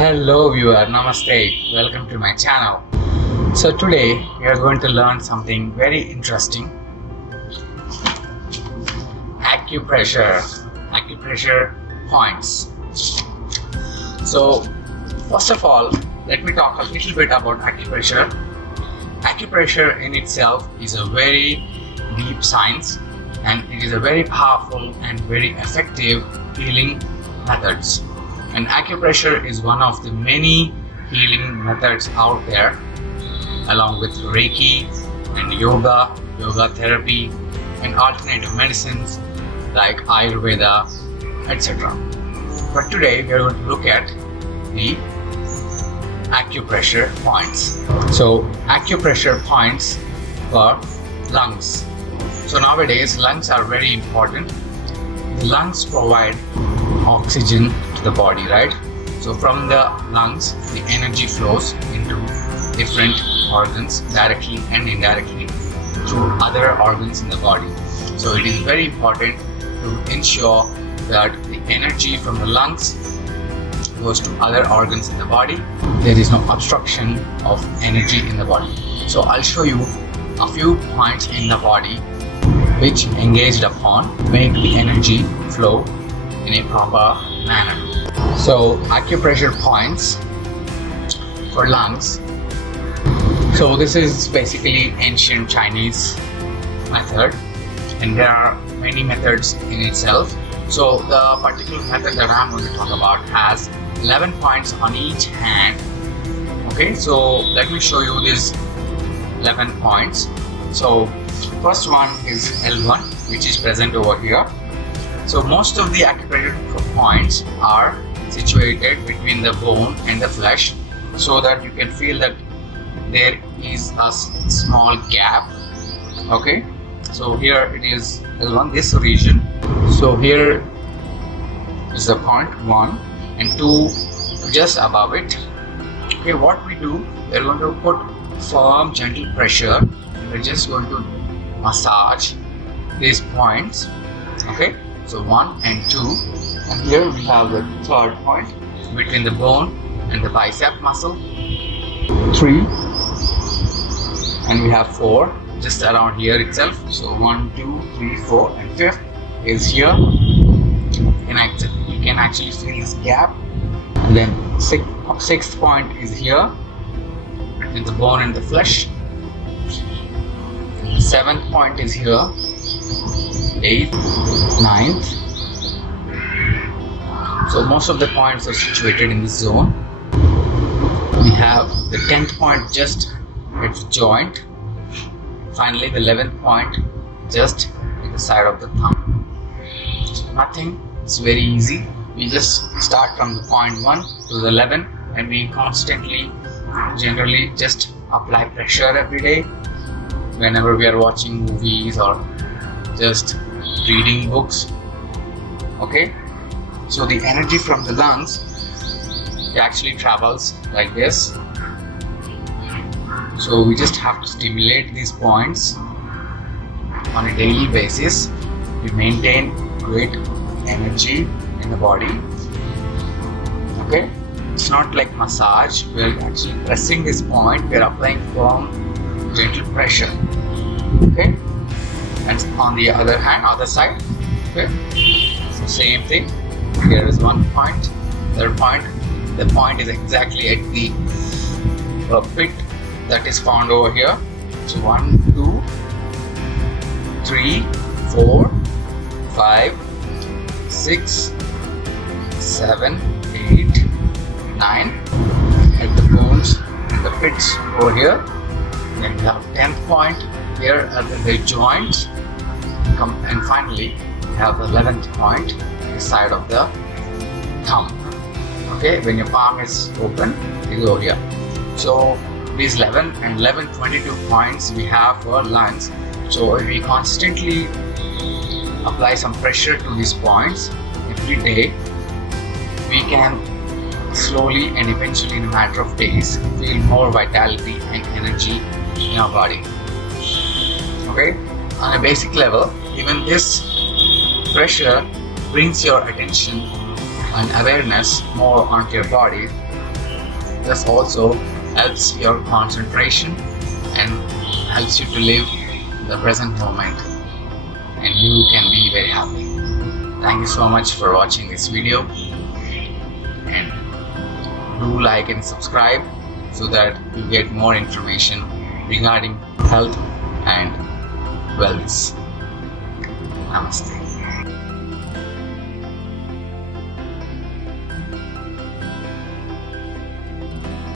Hello viewer, namaste, welcome to my channel. So today we are going to learn something very interesting. Acupressure points. So first of all, let me talk a little bit about acupressure. Acupressure in itself is a very deep science, and it is a very powerful and very effective healing methods. And acupressure is one of the many healing methods out there, along with Reiki and yoga therapy, and alternative medicines like Ayurveda, etc. But today we are going to look at the acupressure points. So acupressure points for lungs. So nowadays lungs are very important. The lungs provide oxygen to the body, right? So from the lungs, the energy flows into different organs directly and indirectly through other organs in the body. So it is very important to ensure that the energy from the lungs goes to other organs in the body. There is no obstruction of energy in the body. So I'll show you a few points in the body which, engaged upon, make the energy flow in a proper manner. So acupressure points for lungs. So this is basically ancient Chinese method, and there are many methods in itself. So the particular method that I'm going to talk about has 11 points on each hand. Okay, so let me show you these 11 points. So first one is L1, which is present over here. So most of the acupressure points are situated between the bone and the flesh, so that you can feel that there is a small gap. Okay, so here it is L1, this region. So here is the point 1 and 2 just above it. Okay, what we do, we're going to put firm gentle pressure. We're just going to massage these points. Okay, so 1 and 2, and here we have the third point between the bone and the bicep muscle. 3, and we have 4 just around here itself. So 1, 2, 3, 4, and 5th is here. You can actually feel this gap. And then 6th point is here between the bone and the flesh. 7th point is here. 8th, 9th. So most of the points are situated in this zone. We have the 10th point just at the joint. Finally, the 11th point just at the side of the thumb. So nothing, it's very easy. We just start from the point 1 to the 11, and we constantly, generally just apply pressure every day whenever we are watching movies or just reading books. Okay, so the energy from the lungs, it actually travels like this. So we just have to stimulate these points on a daily basis. We maintain great energy in the body. Okay, it's not like massage. We're actually pressing this point. We're applying firm gentle pressure. Okay, and on the other hand, other side. Okay, so same thing. Here is one point, third point. The point is exactly at the pit that is found over here. So 1, 2, 3, 4, 5, 6, 7, 8, 9 at the bones and the pits over here. Then we have 10th point here at the joints, and finally we have the 11th point at the side of the thumb. Okay, when your palm is open, it is over here. So these 11 and 11, 22 points we have for lungs. So if we constantly apply some pressure to these points every day, we can slowly and eventually, in a matter of days, feel more vitality and energy in our body. Okay, on a basic level, even this pressure brings your attention and awareness more onto your body, This also helps your concentration and helps you to live the present moment, and you can be very happy. Thank you so much for watching this video, and do like and subscribe so that you get more information regarding health and wellness. Namaste.